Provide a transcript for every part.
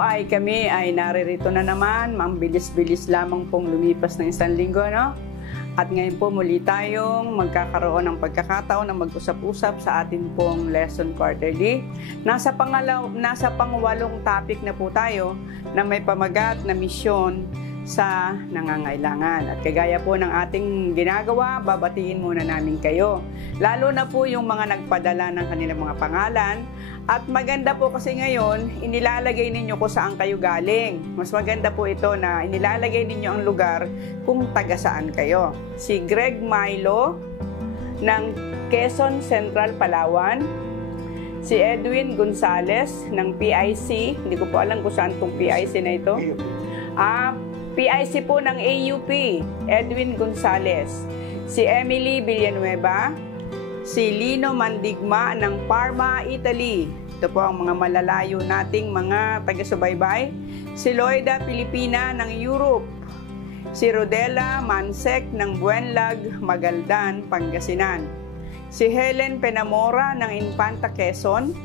ay kami ay naririto na naman, bilis-bilis lamang pong lumipas ng isang linggo, no? At ngayon po muli tayong magkakaroon ng pagkakataon na mag-usap-usap sa atin pong Lesson Quarterly. Nasa pangwalong topic na po tayo na may pamagat na misyon sa nangangailangan. At kagaya po ng ating ginagawa, babatiin muna namin kayo. Lalo na po yung mga nagpadala ng kanilang mga pangalan. At maganda po kasi ngayon, inilalagay ninyo kung saan kayo galing. Mas maganda po ito na inilalagay ninyo ang lugar kung taga saan kayo. Si Greg Milo ng Quezon Central, Palawan. Si Edwin Gonzales ng PIC. Hindi ko po alam kung saan itong PIC na ito. PIC po ng AUP. Edwin Gonzales. Si Emily Villanueva. Si Lino Mandigma ng Parma, Italy. Ito po ang mga malalayo nating mga taga-subaybay. Si Loida Pilipina ng Europe. Si Rodela Mansek ng Buenlag, Magaldan, Pangasinan. Si Helen Penamora ng Infanta, Quezon.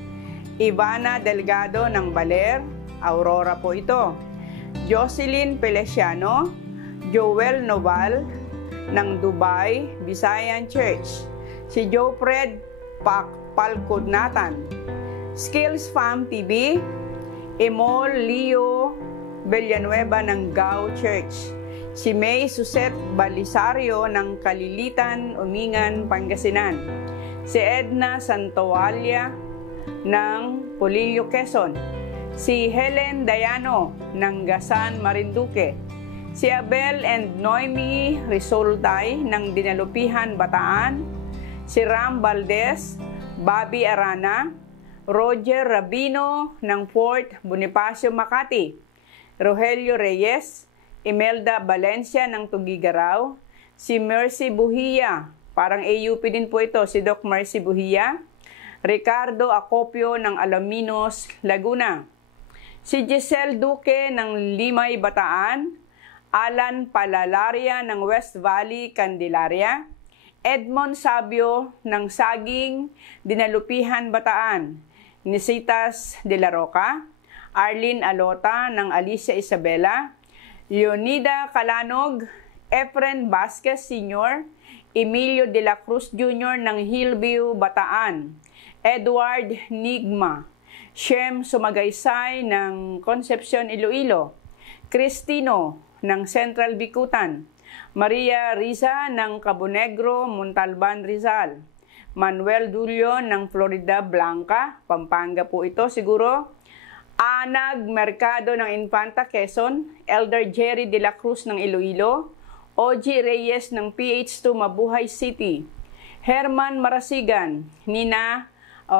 Ivana Delgado ng Baler, Aurora po ito. Jocelyn Pelesiano. Joel Noval ng Dubai, Visayan Church. Si Jofred Palcodnatan. Skills Farm TV. Emol Leo Villanueva ng Gao Church. Si May Suset Balisario ng Kalilitan, Umingan, Pangasinan. Si Edna Santoalia ng Polillo, Quezon. Si Helen Dayano ng Gasan, Marinduque. Si Abel and Noemi Risoltay ng Dinalupihan, Bataan. Si Ram Valdez, Bobby Arana, Roger Rabino ng Fort Bonifacio, Makati. Rogelio Reyes, Imelda Valencia ng Tugigaraw. Si Mercy Buhia, parang AUP din po ito, si Doc Mercy Buhia. Ricardo Acopio ng Alaminos, Laguna. Si Giselle Duque ng Limay, Bataan. Alan Palalaria ng West Valley, Candelaria. Edmond Sabio ng Saging, Dinalupihan, Bataan. Nisitas de la Roca. Arlene Alota ng Alicia Isabela. Leonida Calanog. Efren Vasquez Sr. Emilio de la Cruz Jr. ng Hillview, Bataan. Edward Nigma. Shem Sumagaysay ng Concepcion, Iloilo. Cristino ng Central Bicutan. Maria Riza ng Cabo Negro, Montalban, Rizal. Manuel Dulio ng Florida Blanca, Pampanga po ito siguro. Anag Mercado ng Infanta, Quezon. Elder Jerry de la Cruz ng Iloilo. OG Reyes ng PH2 Mabuhay City. Herman Marasigan.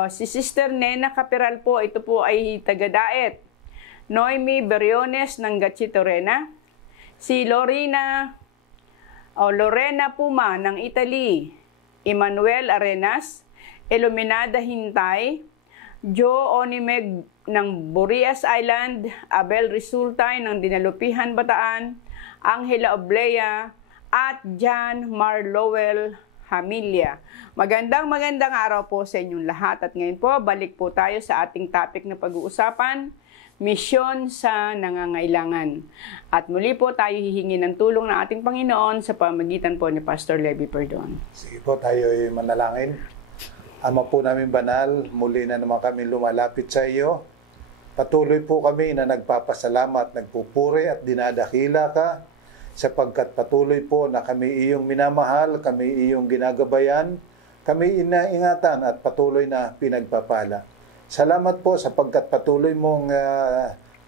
Si Sister Nena Caperal po, ito po ay taga-Daet. Noemi Beriones ng Gatchitorena. Si Lorena Puma ng Italy. Emmanuel Arenas. Iluminada Hintay. Joe Onimeg ng Burias Island. Abel Risultay ng Dinalupihan, Bataan. Angela Oblea at John Marlowell Hamilya. Magandang araw po sa inyong lahat. At ngayon po, balik po tayo sa ating topic na pag-uusapan, misyon sa nangangailangan. At muli po tayo hihingi ng tulong ng ating Panginoon sa pamagitan po ni Pastor Levy Perdon. Sige po, tayo ay manalangin. Ama po namin banal, muli na naman kami lumalapit sa iyo. Patuloy po kami na nagpapasalamat, nagpupuri at dinadakila ka sapagkat patuloy po na kami iyong minamahal, kami iyong ginagabayan, kami inaingatan at patuloy na pinagpapala. Salamat po sapagkat patuloy mong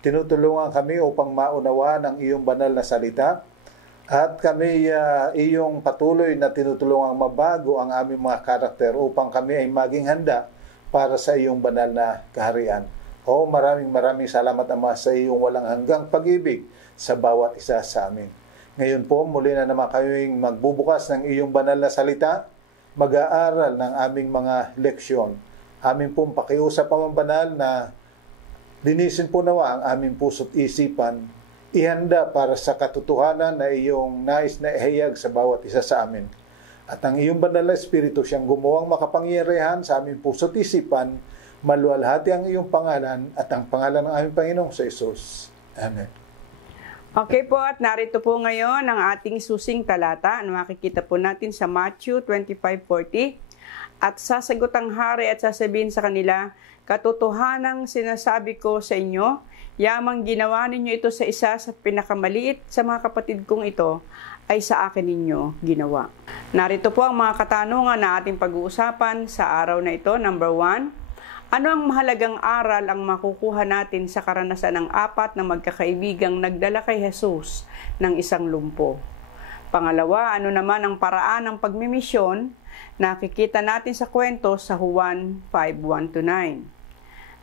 tinutulungan kami upang maunawaan ang iyong banal na salita at kami iyong patuloy na tinutulungang mabago ang aming mga karakter upang kami ay maging handa para sa iyong banal na kaharian. O maraming salamat Ama sa iyong walang hanggang pag-ibig sa bawat isa sa amin. Ngayon po muli na naman kaming magbubukas ng iyong banal na salita, mag-aaral ng aming mga leksyon. Amin pong pakiusap ang banal na linisin po nawa ang aming puso't isipan, ihanda para sa katotohanan na iyong nais na ihayag sa bawat isa sa amin. At ang iyong banal na Espiritu siyang gumawang makapangyarihan sa aming puso't isipan Maluwalhati ang iyong pangalan at ang pangalan ng aming Panginoong sa Isus. Amen. Okay po, at narito po ngayon ang ating susing talata. Makikita po natin sa Matthew 25:40. At sasagot ang hari at sasabihin sa kanila, katotohanang sinasabi ko sa inyo, yamang ginawa ninyo ito sa isa sa pinakamaliit sa mga kapatid kong ito, ay sa akin ninyo ginawa. Narito po ang mga katanungan na ating pag-uusapan sa araw na ito. Number 1, ano ang mahalagang aral ang makukuha natin sa karanasan ng 4 na magkakaibigang nagdala kay Jesus ng isang lumpo? Pangalawa, ano naman ang paraan ng pagmimisyon? Nakikita natin sa kwento sa Juan 5:1-9.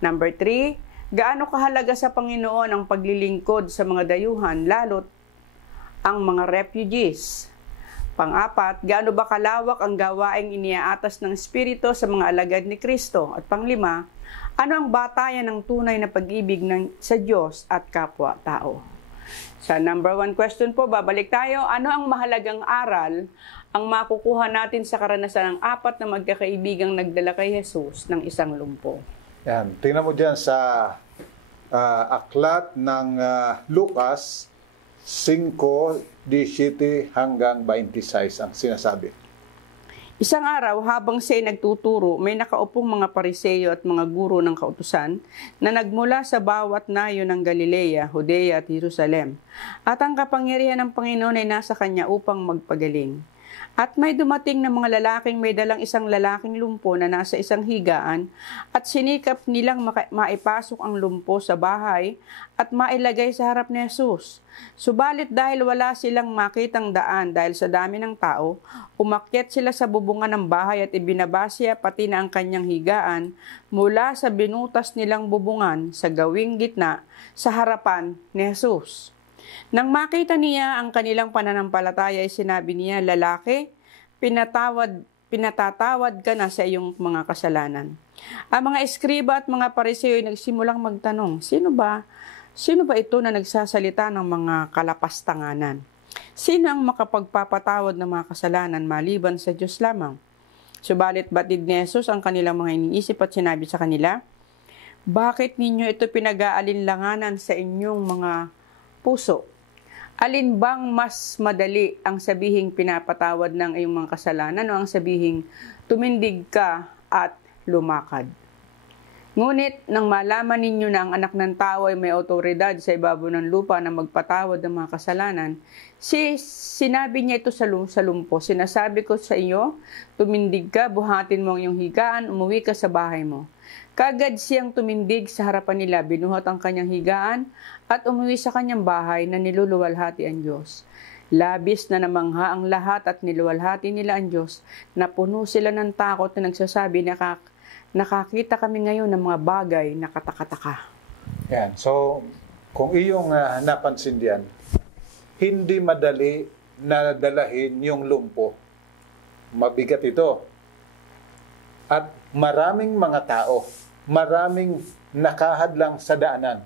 Number 3, gaano kahalaga sa Panginoon ang paglilingkod sa mga dayuhan, lalo't ang mga refugees? Pang-4, gaano ba kalawak ang gawaing iniaatas ng Espiritu sa mga alagad ni Kristo? At pang-5, ano ang batayan ng tunay na pag-ibig sa Diyos at kapwa-tao? Sa number 1 question po, babalik tayo. Ano ang mahalagang aral ang makukuha natin sa karanasan ng 4 na magkakaibigang nagdala kay Jesus ng isang lumpo? Yan. Tingnan mo dyan sa aklat ng Lucas 5:17 hanggang 26 ang sinasabi. Isang araw, habang siya'y nagtuturo, may nakaupong mga Pariseo at mga guro ng kautusan na nagmula sa bawat nayo ng Galilea, Judea at Jerusalem. At ang kapangyarihan ng Panginoon ay nasa kanya upang magpagaling. At may dumating na mga lalaking may dalang isang lalaking lumpo na nasa isang higaan at sinikap nilang maipasok ang lumpo sa bahay at mailagay sa harap ni Jesus. Subalit dahil wala silang makitang daan dahil sa dami ng tao, umakyat sila sa bubungan ng bahay at ibinabasya pati na ang kanyang higaan mula sa binutas nilang bubungan sa gawing gitna sa harapan ni Jesus. Nang makita niya ang kanilang pananampalataya ay sinabi niya, lalaki, pinatatawad ka na sa iyong mga kasalanan. Ang mga eskriba at mga pariseo ay nagsimulang magtanong, Sino ba ito na nagsasalita ng mga kalapastanganan? Sino ang makapagpapatawad ng mga kasalanan maliban sa Diyos lamang? Subalit batid ni Jesus ang kanilang mga iniisip at sinabi sa kanila, bakit ninyo ito pinag-aalinlanganan sa inyong mga puso? Alin bang mas madali ang sabihing pinapatawad ng iyong mga kasalanan o ang sabihing tumindig ka at lumakad? Ngunit nang malaman ninyo na ang anak ng tao ay may otoridad sa ibabaw ng lupa na magpatawad ng mga kasalanan, sinabi niya ito sa lumpo, sinasabi ko sa iyo, tumindig ka, buhatin mo ang iyong higaan, umuwi ka sa bahay mo. Kagad siyang tumindig sa harapan nila, binuhat ang kanyang higaan at umuwi sa kanyang bahay na niluluwalhati ang Diyos. Labis na namangha ang lahat at niluwalhati nila ang Diyos. Napuno sila ng takot na nagsasabi, nakakita kami ngayon ng mga bagay na katakataka. Yan. So, kung iyong napansin diyan, hindi madali na dalahin yung lumpo. Mabigat ito. At maraming mga tao, maraming nakahadlang sa daanan.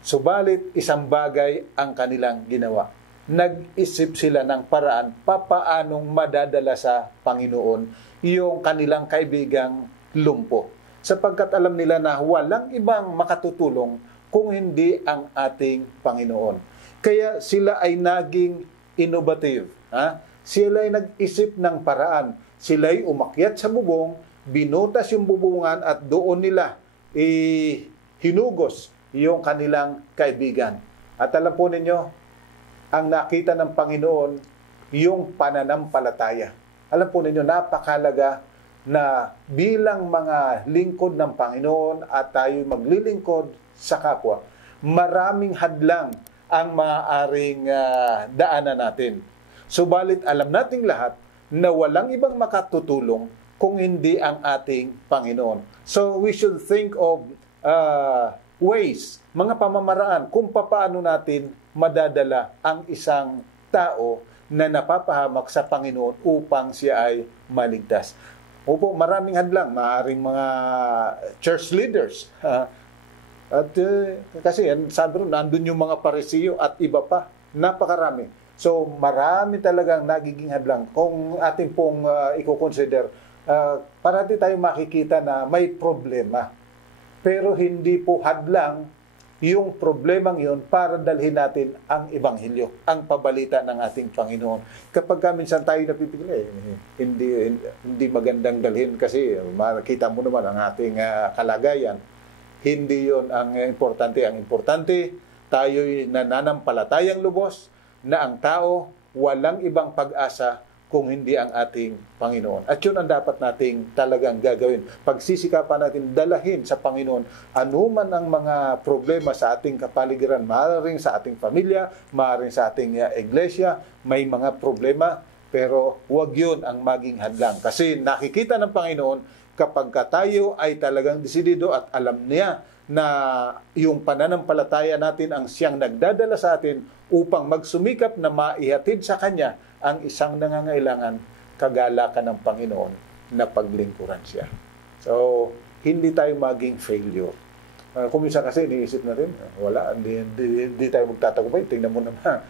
Subalit, isang bagay ang kanilang ginawa. Nag-isip sila ng paraan papaanong madadala sa Panginoon yung kanilang kaibigang lumpo. Sapagkat alam nila na walang ibang makatutulong kung hindi ang ating Panginoon. Kaya sila ay naging innovative. Sila ay nag-isip ng paraan. Sila ay umakyat sa bubong, binutas yung bubungan at doon nila hinugos yung kanilang kaibigan. At alam po ninyo, ang nakita ng Panginoon, yung pananampalataya. Alam po ninyo, napakalaga na bilang mga lingkod ng Panginoon at tayo maglilingkod sa kapwa, maraming hadlang ang maaaring daanan natin. Subalit alam nating lahat na walang ibang makatutulong kung hindi ang ating Panginoon. So we should think of ways, mga pamamaraan kung paano natin madadala ang isang tao na napapahamak sa Panginoon upang siya ay maligtas. Opo, maraming hadlang, maaaring mga church leaders. Kasi sabi rin, nandun yung mga Pariseo at iba pa, napakarami. So marami talagang nagiging hadlang. Kung ating pong i-consider parati tayo makikita na may problema. Pero hindi po hadlang yung problemang yun para dalhin natin ang Ebanghelyo, ang pabalita ng ating Panginoon. Kapag minsan tayo napipili, hindi magandang dalhin kasi makita mo naman ang ating kalagayan. Hindi yon ang importante. Ang importante, tayo'y nananampalatayang lubos na ang tao walang ibang pag-asa kung hindi ang ating Panginoon. At yun ang dapat nating talagang gagawin. Pagsisikapan natin dalahin sa Panginoon anuman ang mga problema sa ating kapaligiran, maaaring sa ating pamilya, maaaring sa ating iglesia, may mga problema, pero huwag yun ang maging hadlang. Kasi nakikita ng Panginoon kapag tayo ay talagang desidido at alam niya na yung pananampalataya natin ang siyang nagdadala sa atin upang magsumikap na maihatid sa Kanya ang isang nangangailangan, kagalakan ng Panginoon na paglingkuran siya. So, hindi tayo maging failure. Kung minsan kasi iniisip natin, wala, hindi tayo magtatagumpay. Tingnan mo naman,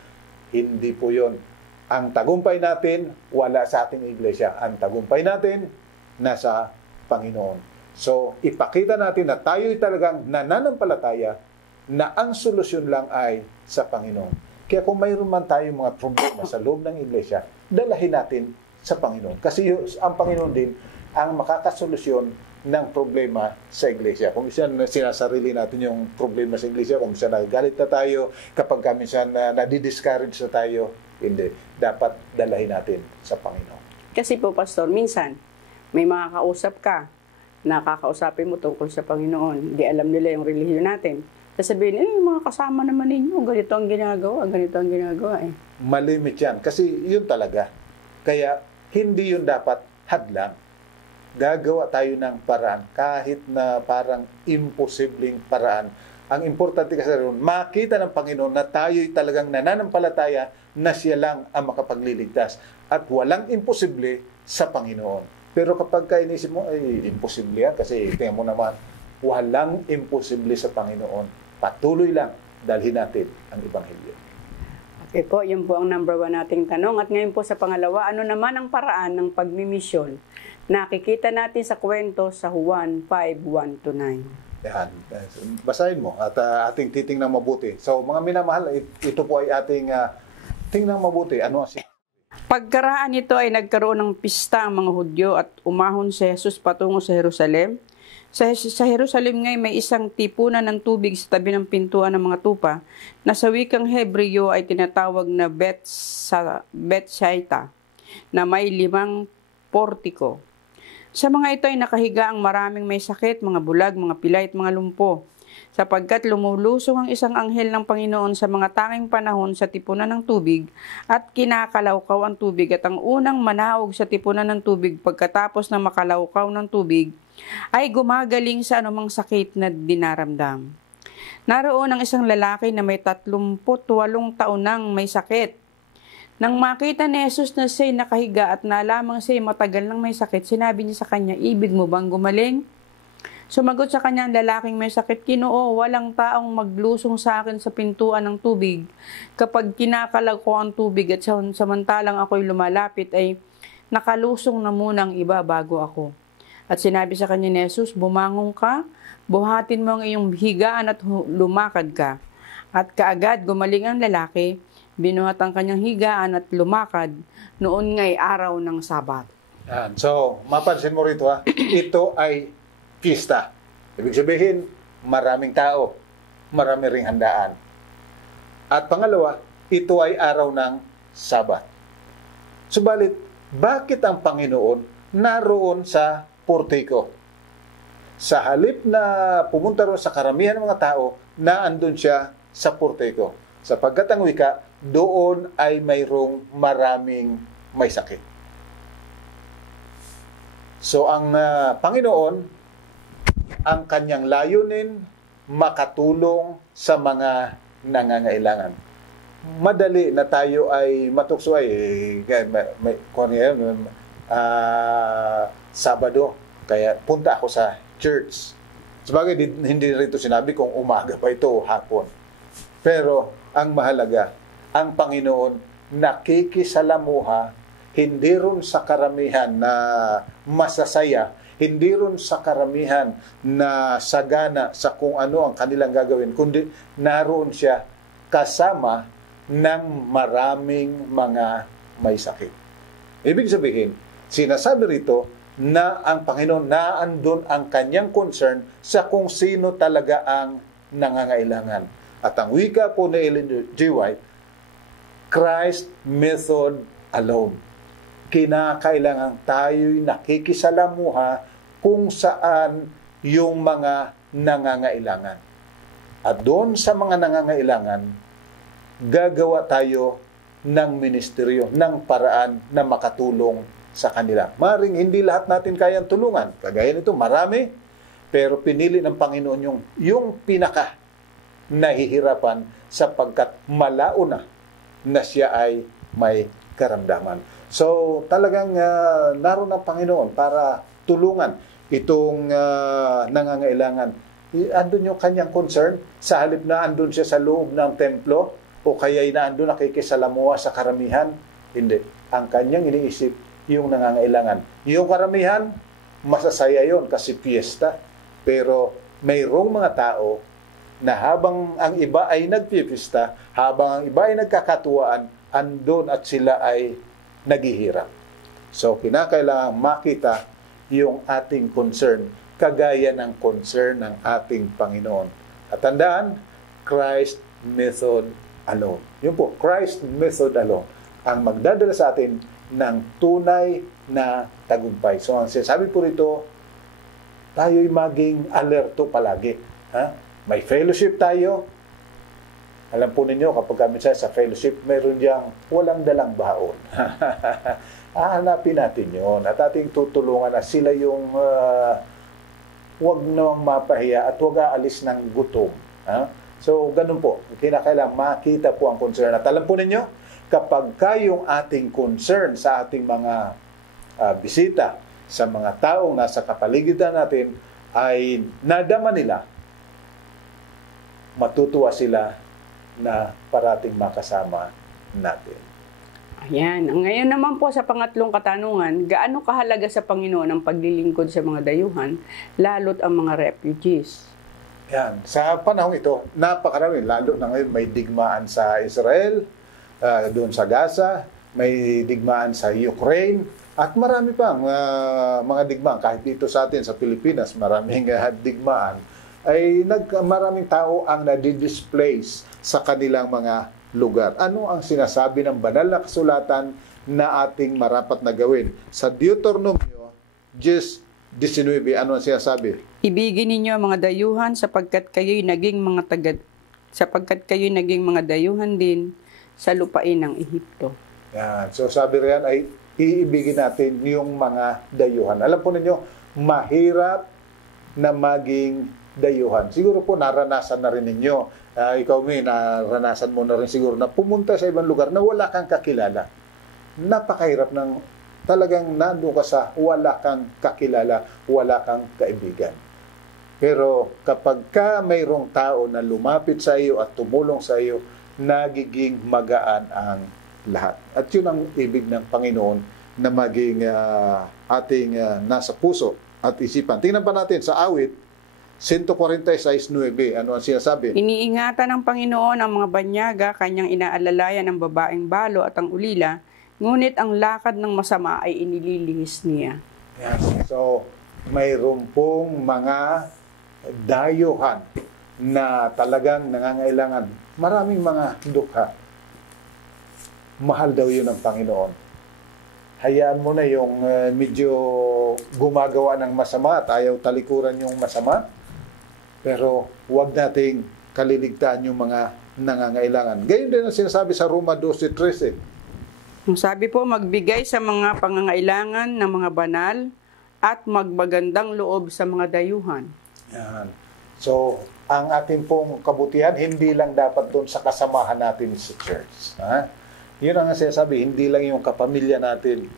hindi po yon. Ang tagumpay natin, wala sa ating iglesia. Ang tagumpay natin, nasa Panginoon. So, ipakita natin na tayo'y talagang nananampalataya na ang solusyon lang ay sa Panginoon. Kaya kung mayroon man tayong mga problema sa loob ng iglesia, dalahin natin sa Panginoon. Kasi ang Panginoon din ang makakasolusyon ng problema sa iglesia. Kung minsan sinasarili natin yung problema sa iglesia, kung minsan nagagalit na tayo, kapag minsan nadidiscourage na tayo, hindi. Dapat dalahin natin sa Panginoon. Kasi po, Pastor, minsan may mga kausap ka, nakakausapin mo tungkol sa Panginoon. Hindi alam nila yung relihiyon natin. Sasabihin, mga kasama naman ninyo, ganito ang ginagawa, eh. Malimit yan. Kasi yun talaga. Kaya, hindi yun dapat hadlang. Gagawa tayo ng paraan, kahit na parang imposibleng paraan. Ang importante kasi rin, makita ng Panginoon na tayo'y talagang nananampalataya na siya lang ang makapagliligtas. At walang imposible sa Panginoon. Pero kapag inisip mo, ay, imposible yan. Kasi tingnan mo naman, walang imposible sa Panginoon. Patuloy lang, dalhin natin ang Ebanghelyo. Okay po, yun po ang number 1 nating tanong. At ngayon po sa pangalawa, ano naman ang paraan ng pagmimisyon? Nakikita natin sa kwento sa Juan 5:1-9. Yan. Basahin mo at ating titingnan mabuti. So mga minamahal, ito po ay ating tingnan mabuti. Ano ang Pagkaraan nito ay nagkaroon ng pista ang mga Hudyo at umahon si Jesus patungo sa Jerusalem. Sa Jerusalem ngay may isang tipunan ng tubig sa tabi ng pintuan ng mga tupa na sa wikang Hebreo ay tinatawag na Bethsaida na may 5 portiko. Sa mga ito ay nakahiga ang maraming may sakit, mga bulag, mga pilay at mga lumpo, sapagkat lumulusong ang isang anghel ng Panginoon sa mga tanging panahon sa tipunan ng tubig at kinakalawkaw ang tubig at ang unang manaog sa tipunan ng tubig pagkatapos na makalawkaw ng tubig ay gumagaling sa anumang sakit na dinaramdam. Naroon ang isang lalaki na may 38 taon nang may sakit. Nang makita ni Jesus na siya'y nakahiga at nalamang siya'y matagal nang may sakit, sinabi niya sa kanya, "Ibig mo bang gumaling?" Sumagot sa kanya ang lalaking may sakit, "Ginoo, walang taong maglusong sa akin sa pintuan ng tubig. Kapag kinakalag ko ang tubig at samantalang ako'y lumalapit ay nakalusong na munang iba bago ako." At sinabi sa kanya ni Jesus, "Bumangon ka, buhatin mo ang iyong higaan at lumakad ka." At kaagad gumaling ang lalaki, binuhat ang kanyang higaan at lumakad. Noon nga'y araw ng Sabat. Yan. So, mapansin mo rito ito ay pista. Ibig sabihin, maraming tao, marami ring handaan. At pangalawa, ito ay araw ng Sabat. Subalit, bakit ang Panginoon naroon sa portiko? Sa halip na pumunta roon sa karamihan ng mga tao, naandun siya sa portiko. Sapagkat ang wika, doon ay mayroong maraming may sakit. So ang Panginoon, ang kanyang layunin, makatulong sa mga nangangailangan. Madali na tayo ay matukso Sabado, kaya punta ako sa church. Sabagay, hindi rito sinabi kung umaga pa ito o hapon. Pero ang mahalaga, ang Panginoon nakikisalamuha hindi ron sa karamihan na masasaya, hindi ron sa karamihan na sagana sa kung ano ang kanilang gagawin, kundi naroon siya kasama ng maraming mga may sakit. Ibig sabihin, sinasabi rito na ang Panginoon naandun ang kanyang concern sa kung sino talaga ang nangangailangan. At ang wika po ni Ellen G. White, Christ method alone. Kinakailangan tayo'y nakikisalamuha kung saan yung mga nangangailangan. At doon sa mga nangangailangan, gagawa tayo ng ministeryo, ng paraan na makatulong sa kanila. Maring hindi lahat natin kayang tulungan. Kagaya nito, marami, pero pinili ng Panginoon yung pinaka nahihirapan sapagkat malao na siya ay may karamdaman. So, talagang naroon ang Panginoon para tulungan itong nangangailangan. Andun yung kanyang concern sa halip na andun siya sa loob ng templo o kaya'y na andun nakikisalamuha sa karamihan. Hindi. Ang kanyang iniisip yung nangangailangan. Yung karamihan, masasaya yon kasi piyesta. Pero mayroong mga tao na habang ang iba ay nagpipista, habang ang iba ay nagkakatuwaan, andun at sila ay naghihirap. So, kinakailangan makita yung ating concern, kagaya ng concern ng ating Panginoon. At tandaan, Christ method alone. Yun po, Christ method alone ang magdadala sa atin ng tunay na tagumpay. So, ang sinasabi po rito, tayo'y maging alerto palagi. Ha? May fellowship tayo. Alam po ninyo, kapag kami sa fellowship, mayroon diyang walang dalang baon. Hahanapin natin yun at ating tutulungan na sila yung huwag namang mapahiya at huwag aalis ng gutom. Ha? So, ganun po. Kinakailangan makita po ang concern. At alam po ninyo, kapag kayong ating concern sa ating mga bisita, sa mga taong nasa kapaligiran natin, ay nadama nila, matutuwa sila na parating makasama natin. Ayan. Ngayon naman po sa pangatlong katanungan, gaano kahalaga sa Panginoon ang paglilingkod sa mga dayuhan, lalo't ang mga refugees? Yan. Sa panahong ito, napakarami. Lalo na ngayon may digmaan sa Israel, doon sa Gaza, may digmaan sa Ukraine, at marami pang mga digmaan. Kahit dito sa atin, sa Pilipinas, maraming digmaan. Ay maraming tao ang nadi-displace sa kanilang mga lugar. Ano ang sinasabi ng banal na kasulatan na ating marapat na gawin? Sa Deuteronomio 10:19, ano ang sinasabi? Ibigin ninyo ang mga dayuhan sapagkat kayo'y naging mga dayuhan din sa lupain ng Ehipto. Yan. So sabi riyan ay iibigin natin yung mga dayuhan. Alam po ninyo, mahirap na maging dayuhan. Siguro po naranasan na rin ninyo. Ikaw naranasan mo na rin siguro na pumunta sa ibang lugar na wala kang kakilala. Napakahirap ng talagang nandun ka sa wala kang kakilala, wala kang kaibigan. Pero kapag mayroong tao na lumapit sa iyo at tumulong sa iyo, nagiging magaan ang lahat. At yun ang ibig ng Panginoon na maging ating nasa puso at isipan. Tingnan pa natin sa awit 146:9. Ano ang sinasabi? Iniingatan ng Panginoon ang mga banyaga, kanyang inaalalayan ang babaeng balo at ang ulila, ngunit ang lakad ng masama ay inililihis niya. Yes. So, mayroon pong mga dayuhan na talagang nangangailangan. Maraming mga dukha. Mahal daw yun ng Panginoon. Hayaan mo na yung medyo gumagawa ng masama at ayaw talikuran yung masama. Pero huwag nating kaliligtaan yung mga nangangailangan. Gayon din ang sinasabi sa Roma 12:13. Ang sabi po, magbigay sa mga pangangailangan ng mga banal at magmagandang loob sa mga dayuhan. Yan. So, ang ating pong kabutihan, hindi lang dapat doon sa kasamahan natin sa church. Ha? Yun ang sinasabi, hindi lang yung kapamilya natin,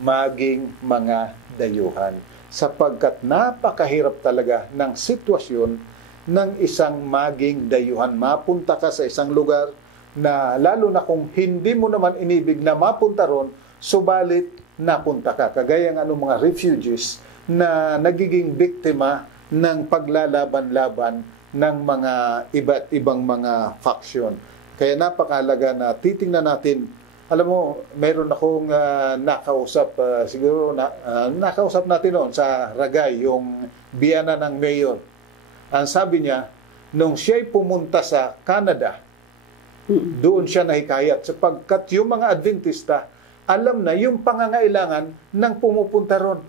maging mga dayuhan. Sapagkat napakahirap talaga ng sitwasyon ng isang maging dayuhan. Mapunta ka sa isang lugar na lalo na kung hindi mo naman inibig na mapunta ron, subalit napunta ka. Kagaya ng mga refugees na nagiging biktima ng paglalaban-laban ng mga iba't ibang mga faction. Kaya napakahalaga na titingnan natin. Alam mo, mayroon akong nakausap, siguro nakausap natin noon sa Ragay, yung biyana ng mayor. Ang sabi niya, nung siya'y pumunta sa Canada, doon siya nahikayat sapagkat yung mga Adventista, alam na yung pangangailangan ng pumupunta ron.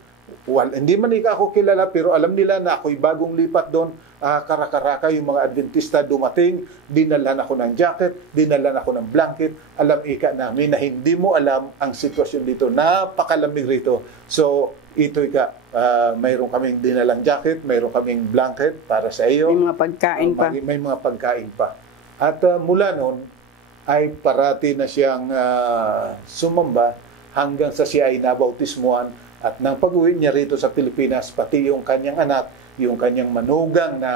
Well, hindi man ako kilala pero alam nila na ako'y bagong lipat doon. Karakaraka yung mga Adventista dumating, dinalan ako ng jacket, dinalan ako ng blanket. Alam ika namin na hindi mo alam ang sitwasyon dito. Napakalamig rito. So, ito mayroon kaming dinalang jacket, mayroon kaming blanket para sa iyo. May mga pagkain pa. May mga pagkain pa. At mula noon, ay parati na siyang sumamba hanggang sa siya ay nabautismuhan. At nang pag-uwi niya rito sa Pilipinas, pati yung kanyang anak, yung kanyang manugang na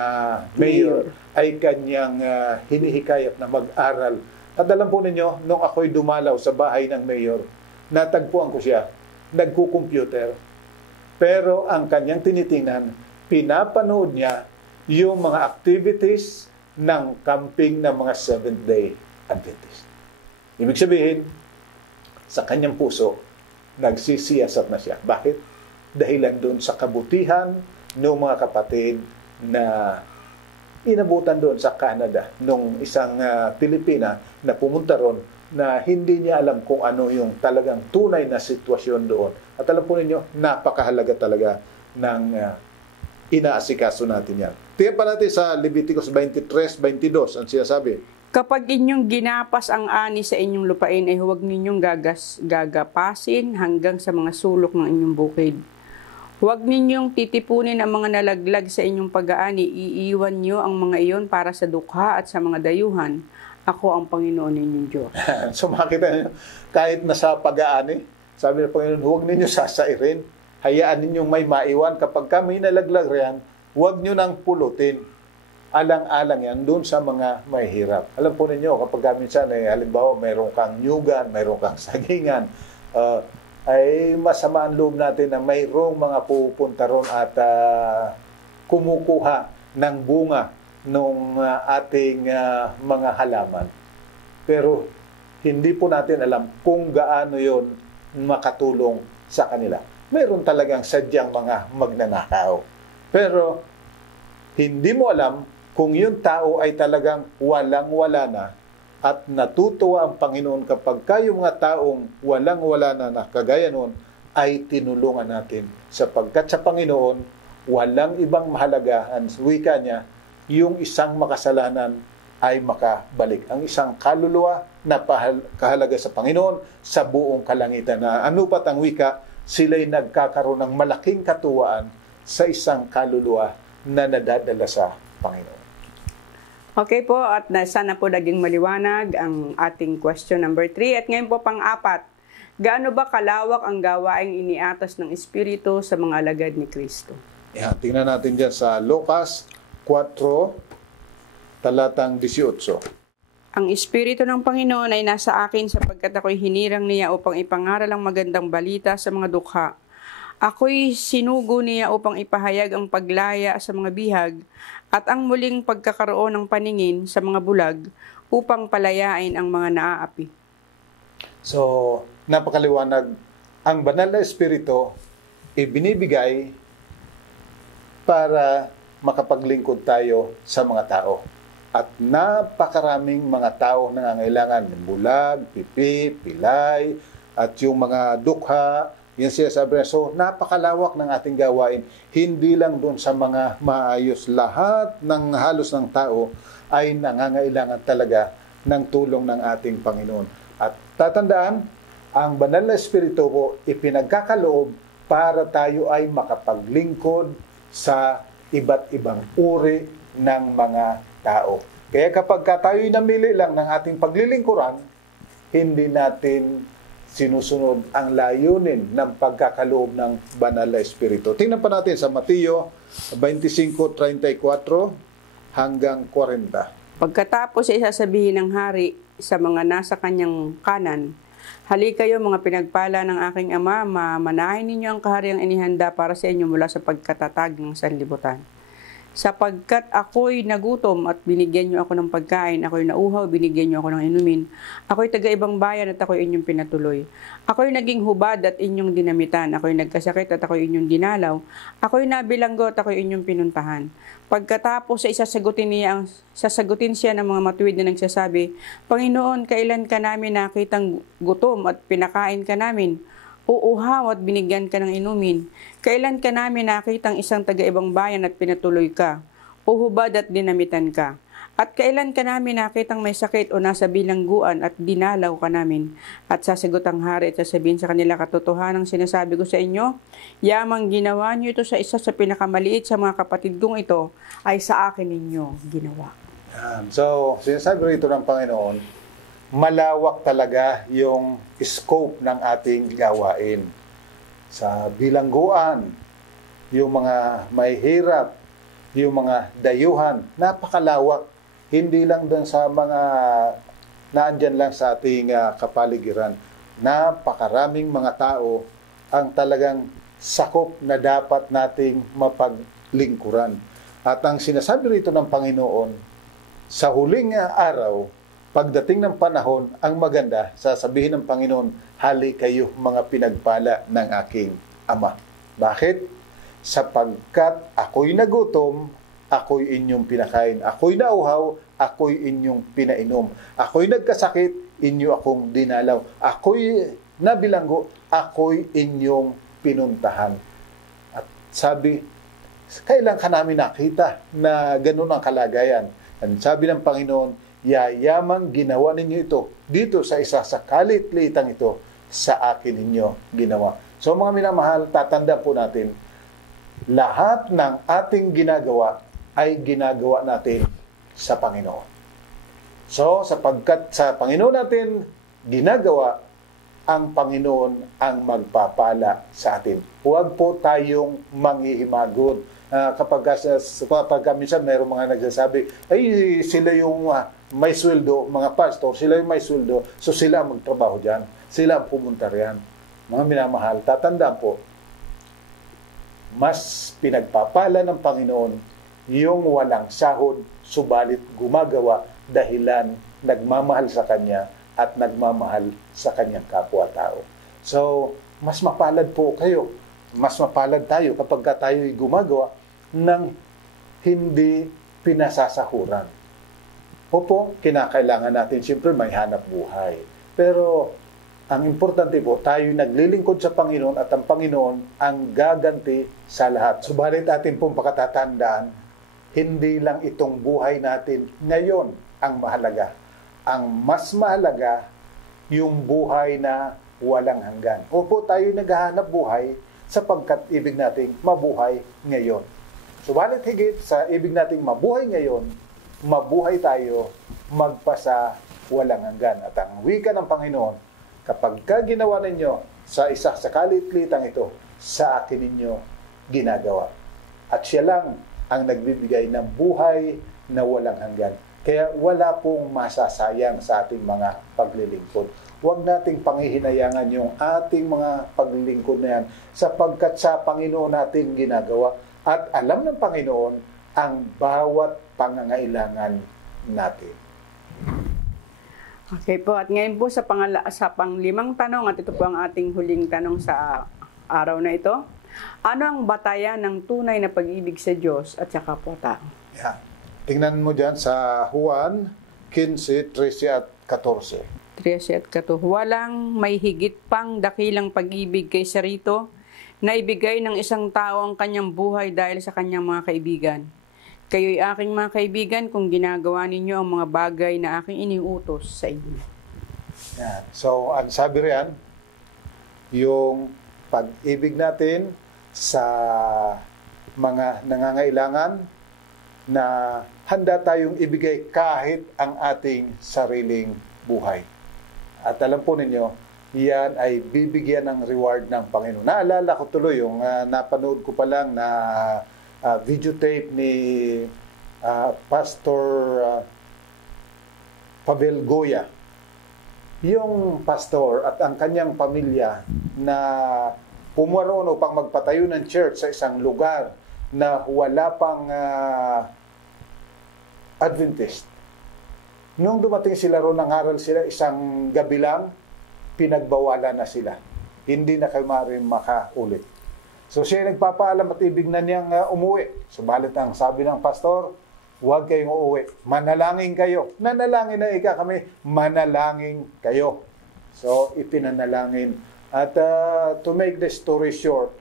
mayor, ay kanyang hinihikayat na mag-aral. At alam po ninyo, nung ako'y dumalaw sa bahay ng mayor, natagpuan ko siya, nagko-computer. Pero ang kanyang tinitingnan, pinapanood niya yung mga activities ng camping ng mga Seventh-day Adventist. Ibig sabihin, sa kanyang puso, nagsisiyasat na siya. Bakit? Dahilan doon sa kabutihan ng mga kapatid na inabutan doon sa Canada nung isang Pilipina na pumunta ron na hindi niya alam kung ano yung talagang tunay na sitwasyon doon. At alam po ninyo, napakahalaga talaga ng inaasikaso natin yan. Tingnan pa natin sa Leviticus 23:22 ang sinasabi. Kapag inyong ginapas ang ani sa inyong lupain, ay huwag ninyong gagapasin hanggang sa mga sulok ng inyong bukid. Huwag ninyong titipunin ang mga nalaglag sa inyong pag-aani. Iiwan nyo ang mga iyon para sa dukha at sa mga dayuhan. Ako ang Panginoon ninyong Diyos. So makita niyo, kahit nasa pag-aani, sabi ng Panginoon, huwag ninyo sasairin. Hayaan ninyong may maiwan. Kapag kami nalaglag riyan, huwag nyo nang pulutin. Alang-alang yan doon sa mga mahihirap. Alam po ninyo, kapag minsan, halimbawa, mayroon kang nyugan, mayroon kang sagingan, ay masama ang loob natin na mayroong mga pupunta ron at kumukuha ng bunga ng ating mga halaman. Pero hindi po natin alam kung gaano yon makatulong sa kanila. Mayroon talagang sadyang mga magnanakaw. Pero hindi mo alam kung yung tao ay talagang walang-wala na at natutuwa ang Panginoon kapag yung mga taong walang-wala na kagaya noon ay tinulungan natin. Sapagkat sa Panginoon, walang ibang mahalaga, ang wika niya, yung isang makasalanan ay makabalik. Ang isang kaluluwa na kahalaga sa Panginoon sa buong kalangitan. Na ano pa't ang wika, sila'y nagkakaroon ng malaking katuwaan sa isang kaluluwa na nadadala sa Panginoon. Okay po, at sana po naging maliwanag ang ating question number 3. At ngayon po pang-4, gaano ba kalawak ang gawaing iniatas ng Espiritu sa mga alagad ni Kristo? Yan, tingnan natin dyan sa Lucas 4, talatang 18. Ang Espiritu ng Panginoon ay nasa akin sapagkat ako'y hinirang niya upang ipangaral ang magandang balita sa mga dukha. Ako'y sinugo niya upang ipahayag ang paglaya sa mga bihag at ang muling pagkakaroon ng paningin sa mga bulag upang palayain ang mga naaapi. So, napakaliwanag. Ang banal na Espiritu ibinibigay para makapaglingkod tayo sa mga tao. At napakaraming mga tao nangangailangan ng bulag, pipi, pilay, at yung mga dukha. Yan siya sabi na. So, napakalawak ng ating gawain. Hindi lang doon sa mga maayos. Lahat ng halos ng tao ay nangangailangan talaga ng tulong ng ating Panginoon. At tatandaan, ang banal na Espiritu po ipinagkakaloob para tayo ay makapaglingkod sa iba't ibang uri ng mga tao. Kaya kapag tayo'y namili lang ng ating paglilingkuran, hindi natin sinusunod ang layunin ng pagkakaloob ng banal na Espiritu. Tingnan pa natin sa Mateo 25:34 hanggang 40. Pagkatapos ay sasabihin ng hari sa mga nasa kanyang kanan, Halika kayo mga pinagpala ng aking Ama, mamanahin ninyo ang kahariang inihanda para sa inyo mula sa pagkatatag ng sanlibutan. Sapagkat ako'y nagutom at binigyan niyo ako ng pagkain, ako'y nauhaw, binigyan niyo ako ng inumin, ako'y taga-ibang bayan at ako'y inyong pinatuloy. Ako'y naging hubad at inyong dinamitan, ako'y nagkasakit at ako'y inyong dinalaw, ako'y nabilanggo at ako'y inyong pinuntahan. Pagkatapos ay sasagutin siya ng mga matuwid na nagsasabi, Panginoon, kailan ka namin nakitang gutom at pinakain ka namin? Uuhaw at binigyan ka ng inumin. Kailan ka namin nakitang isang taga-ibang bayan at pinatuloy ka? Uhubad at dinamitan ka. At kailan ka namin nakitang may sakit o nasa bilangguan at dinalaw ka namin? At sasagot ang hari at sasabihin sa kanila, katotohanang sinasabi ko sa inyo, yamang ginawa niyo ito sa isa sa pinakamaliit sa mga kapatid kong ito, ay sa akin ninyo ginawa. So, sinasabi rito ng Panginoon, malawak talaga yung scope ng ating gawain. Sa bilangguan, yung mga may hirap, yung mga dayuhan, napakalawak. Hindi lang doon sa mga naandyan lang sa ating kapaligiran. Napakaraming mga tao ang talagang sakop na dapat nating mapaglingkuran. At ang sinasabi rito ng Panginoon, sa huling araw, pagdating ng panahon, ang maganda, sasabihin ng Panginoon, hali kayo mga pinagpala ng aking Ama. Bakit? Sapagkat ako'y nagutom, ako'y inyong pinakain. Ako'y nauhaw, ako'y inyong pinainom. Ako'y nagkasakit, inyo akong dinalaw. Ako'y nabilanggo, ako'y inyong pinuntahan. At sabi, kailan ka namin nakita na ganun ang kalagayan? At sabi ng Panginoon, yayamang ginawa ninyo ito dito sa isa sa kalit-litang ito sa akin ninyo ginawa. So mga minamahal, tatanda po natin, lahat ng ating ginagawa ay ginagawa natin sa Panginoon. So sapagkat sa Panginoon natin ginagawa, ang Panginoon ang magpapala sa atin. Huwag po tayong manghihimagod. Kapag minsan mayroong mga nagsasabi, ay sila yung may sweldo, mga pastor, sila yung may sweldo, so sila ang magtrabaho dyan, sila ang pumunta riyan. Mga minamahal, tatandaan po, mas pinagpapala ng Panginoon yung walang sahod, subalit gumagawa dahilan nagmamahal sa Kanya at nagmamahal sa Kanyang kapwa-tao. So, mas mapalad po kayo, mas mapalad tayo kapag tayo'y gumagawa ng hindi pinasasahuran. Opo, kinakailangan natin siyempre may hanap buhay. Pero ang importante po, tayo naglilingkod sa Panginoon at ang Panginoon ang gaganti sa lahat. Subalit atin pong pakatatandaan, hindi lang itong buhay natin ngayon ang mahalaga. Ang mas mahalaga, yung buhay na walang hanggan. Opo, tayo naghahanap buhay sapagkat ibig nating mabuhay ngayon. Subalit higit sa ibig nating mabuhay ngayon, mabuhay tayo magpasa walang hanggan. At ang wika ng Panginoon, kapag ginawa ninyo sa isa sa kalit-litang ito, sa akin ninyo ginagawa. At siya lang ang nagbibigay ng buhay na walang hanggan. Kaya wala pong masasayang sa ating mga paglilingkod. Huwag nating panghihinayangan yung ating mga paglilingkod na yan sapagkat sa Panginoon natin ginagawa. At alam ng Panginoon ang bawat pangangailangan natin. Okay po, at ngayon po sa panglimang tanong, at ito po ang ating huling tanong sa araw na ito. Ano ang batayan ng tunay na pag-ibig sa Diyos at sa kapwa-tao? Yeah. Tingnan mo dyan sa Juan 15, 13 at 14. 13 at 14. Walang may higit pang dakilang pag-ibig kaysa rito na ibigay ng isang tao ang kanyang buhay dahil sa kanyang mga kaibigan. Kayo'y aking mga kaibigan kung ginagawa ninyo ang mga bagay na aking iniutos sa inyo. Yan. So, ang sabi riyan, yung pag-ibig natin sa mga nangangailangan na handa tayong ibigay kahit ang ating sariling buhay. At alam po ninyo, yan ay bibigyan ng reward ng Panginoon. Naalala ko tuloy yung napanood ko pa lang na videotape ni Pastor Pavel Goya. yung pastor at ang kanyang pamilya na pumaroon upang magpatayo ng church sa isang lugar na wala pang Adventist. Nung dumating sila roon, nangaral sila isang gabi lang, pinagbawalan na sila. Hindi na kayo maaaring makaulit. So siya nagpapaalam at ibig na niyang umuwi. Subalit ang sabi ng pastor, huwag kayong uuwi. Manalangin kayo. Nanalangin na kami, manalangin kayo. So ipinanalangin. At to make the story short,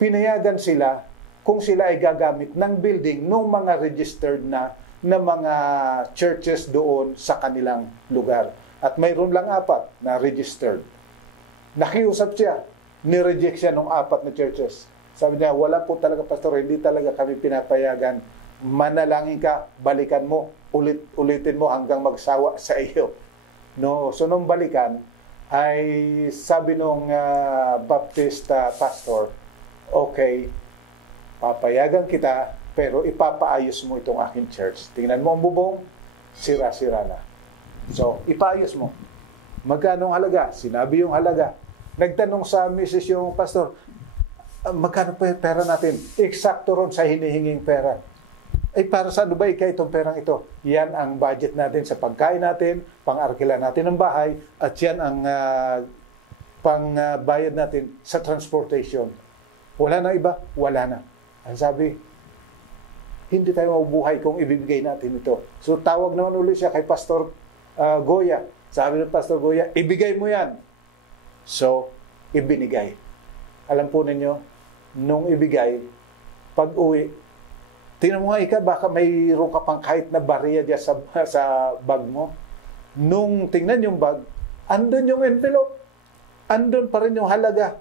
pinayagan sila kung sila ay gagamit ng building ng mga registered na mga churches doon sa kanilang lugar. At mayroon lang 4 na registered. Nakiusap siya, nireject siya ng 4 na churches. Sabi niya, wala po talaga pastor, hindi talaga kami pinapayagan. Manalangin ka, balikan mo, ulitin mo hanggang magsawa sa iyo. No, so nung balikan, ay sabi nung Baptist pastor, okay, papayagan kita, pero ipapaayos mo itong aking church. Tingnan mo ang bubong, sira-sira na. So, ipaayos mo. Magkano ang halaga? Sinabi yung halaga. Nagtanong sa misis yung pastor, magkano pa yung pera natin? Eksakto ron sa hinihinging pera. Ay, para saan ba itong perang ito? Yan ang budget natin sa pagkain natin, pang-arkila natin ng bahay, at yan ang pang-bayad natin sa transportation. Wala na iba? Wala na. Ang sabi, hindi tayo mabubuhay kung ibibigay natin ito. So tawag naman ulit siya kay Pastor Goya. Sabi ng Pastor Goya, ibigay mo yan. So, ibinigay. Alam po ninyo, nung ibigay, pag uwi, tingnan mo nga baka mayroon ka pang kahit na bariya dyan sa bag mo. Nung tingnan yung bag, andun yung envelope. Andun pa rin yung halaga.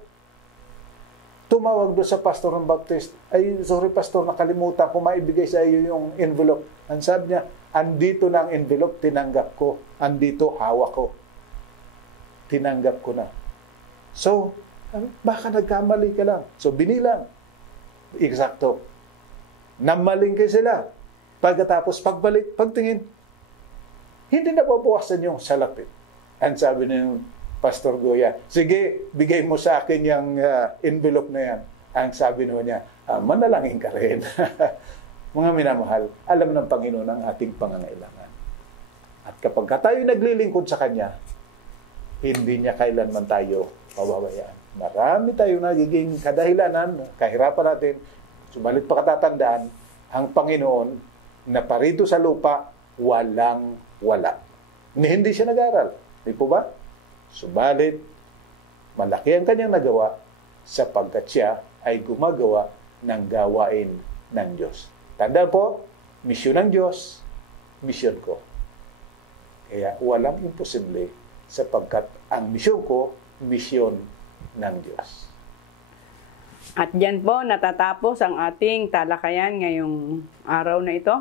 Tumawag doon sa pastor ng Baptist, ay sorry pastor, nakalimutan ko maibigay sa iyo yung envelope. Ang sabi niya, andito na ang envelope, tinanggap ko. Andito, hawak ko. Tinanggap ko na. So, baka nagkamali ka lang. So, binilang. Eksakto. Namalingkay sila. Pagkatapos, pagbalik, pagtingin, hindi na babawasan yung salapit. Ang sabi ng Pastor Goya, sige, bigay mo sa akin yung envelope na yan. Ang sabi naman niya, manalangin ka rin. Mga minamahal, alam ng Panginoon ang ating pangangailangan. At kapag tayo naglilingkod sa Kanya, hindi niya kailanman tayo pababayaan. Marami tayong nagiging kadahilanan, kahirapan natin, subalit pakatatandaan, ang Panginoon na parito sa lupa, walang-wala. Hindi siya nag-aral. Di po ba? Subalit, malaki ang kanyang nagawa sapagkat siya ay gumagawa ng gawain ng Diyos. Tandaan po, misyon ng Diyos, misyon ko. Kaya walang imposible sapagkat ang misyon ko, misyon ng Diyos. At diyan po natatapos ang ating talakayan ngayong araw na ito.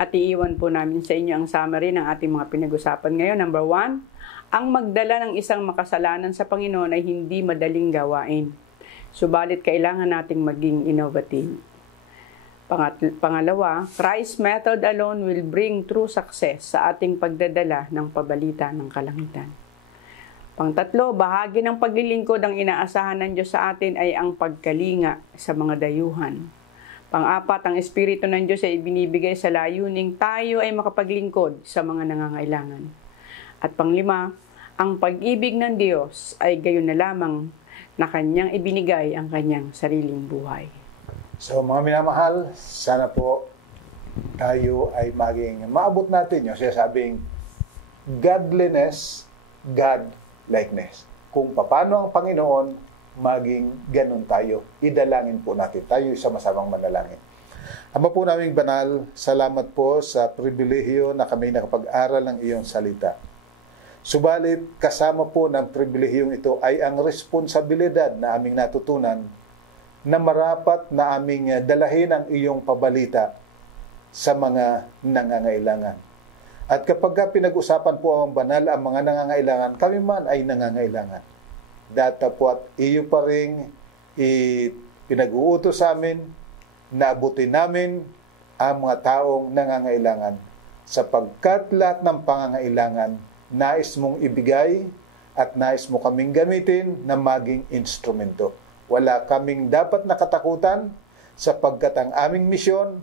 At iiwan po namin sa inyo ang summary ng ating mga pinag-usapan ngayon. Number 1, ang magdala ng isang makasalanan sa Panginoon ay hindi madaling gawain. Subalit kailangan nating maging innovative. Pangalawa, Christ's method alone will bring true success sa ating pagdadala ng pabalita ng kalangitan. Pangtatlo, bahagi ng paglilingkod ang inaasahan ng Diyos sa atin ay ang pagkalinga sa mga dayuhan. Pang-apat, ang Espiritu ng Diyos ay ibinibigay sa layuning tayo ay makapaglingkod sa mga nangangailangan. At panglima, ang pag-ibig ng Diyos ay gayon na lamang na Kanyang ibinigay ang Kanyang sariling buhay. So mga minamahal, sana po tayo ay maging maabot natin yung sinasabing godliness, God-likeness. Kung paano ang Panginoon, maging ganun tayo. Idalangin po natin. Tayo sama-samang manalangin. Ama po naming banal, salamat po sa pribilehiyo na kami nakapag-aral ng iyong salita. Subalit, kasama po ng pribilehiyong ito ay ang responsibilidad na aming natutunan na marapat na aming dalahin ang iyong pabalita sa mga nangangailangan. At kapag pinag-usapan po ang banal ang mga nangangailangan, kami man ay nangangailangan. Datapwat iyo pa rin pinag-uutos sa amin, naabutin namin ang mga taong nangangailangan sapagkat lahat ng pangangailangan nais mong ibigay at nais mo kaming gamitin na maging instrumento. Wala kaming dapat nakatakutan sapagkat ang aming misyon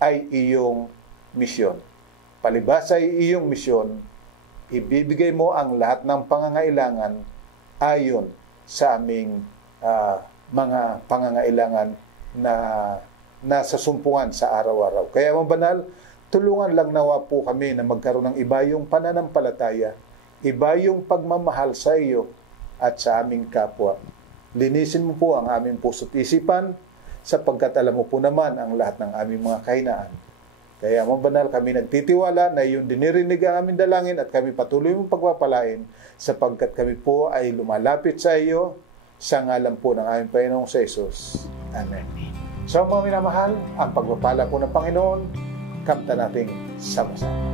ay iyong misyon. Palibas ay iyong misyon, ibibigay mo ang lahat ng pangangailangan ayon sa aming mga pangangailangan na nasa sumpungan sa araw-araw. Kaya mga banal, tulungan lang nawa po kami na magkaroon ng iba yung pananampalataya, iba yung pagmamahal sa iyo at sa aming kapwa. Linisin mo po ang aming puso't isipan sapagkat alam mo po naman ang lahat ng aming mga kahinaan. Kaya mga banal, kami nagtitiwala na iyong dinirinig ang aming dalangin at kami patuloy mong pagpapalain sapagkat kami po ay lumalapit sa iyo sa ngalan po ng aming Panginoong sa Jesus. Amen. So mga minamahal, ang pagpapala po ng Panginoon, kamta nating sama-sama.